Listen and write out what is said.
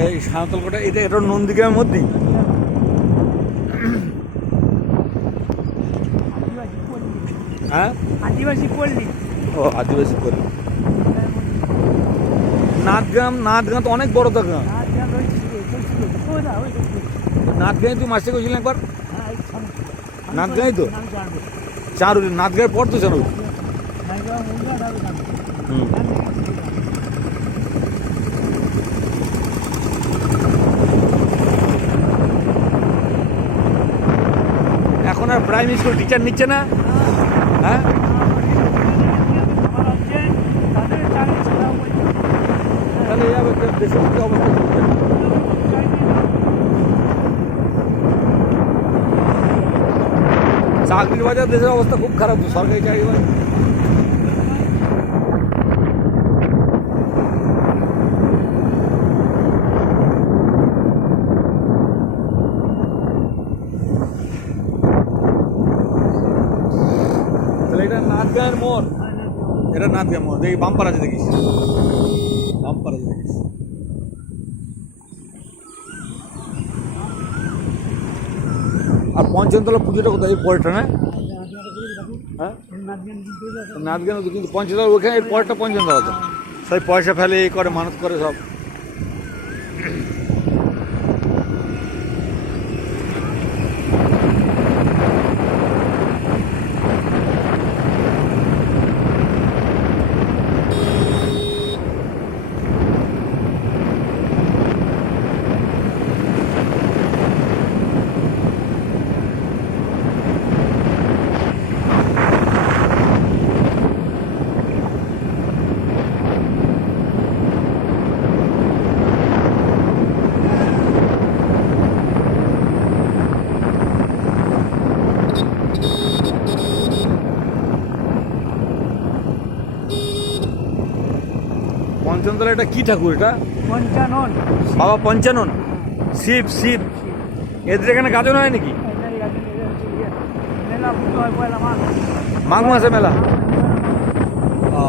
এই সাঁওতালকোটা এটা নন্দীগ্রামের মধ্যেই। হ্যাঁ, আদিবাসী পল্লী। ও আদিবাসী পল্লী। নাথগ্রাম তো অনেক বড় তো গ্রাম। নাথগ্রামে তুই মাসে গেছিলেন একবার? নাথগ্রামে তো চারুলি, নাথগ্রামের পর তো চারুলি। এখন আর প্রাইমারি স্কুল টিচার নিচ্ছে না। হ্যাঁ, তাহলে এই দেশের কি অবস্থা করছে? চাকরির বাজার দেশের অবস্থা খুব খারাপ, সরকারি চাকরি বাজার। তাহলে এটা নাথগ্রামের মোড়, এটা নাথগ্রাম মোড়। দেখি বাম্পার আছে, দেখিস বাম্পার আছে, দেখিস। আর পঞ্চমতলা পুজোটা কোথায়? পরেরটা না? হ্যাঁ, নাথগ্রাম তো, কিন্তু পঞ্চতলা ওখানে পরেরটা পঞ্চমতলা তো। সবাই পয়সা ফেলে, এই করে, মানত করে সব। পঞ্চমতলা এটা কি ঠাকুর? এটা পঞ্চানন, বাবা পঞ্চানন, শিব। এদের এখানে গাজন হয় নাকি? মেলা হয় পয়লা মাঘ। মাঘ মাসে মেলা। ও।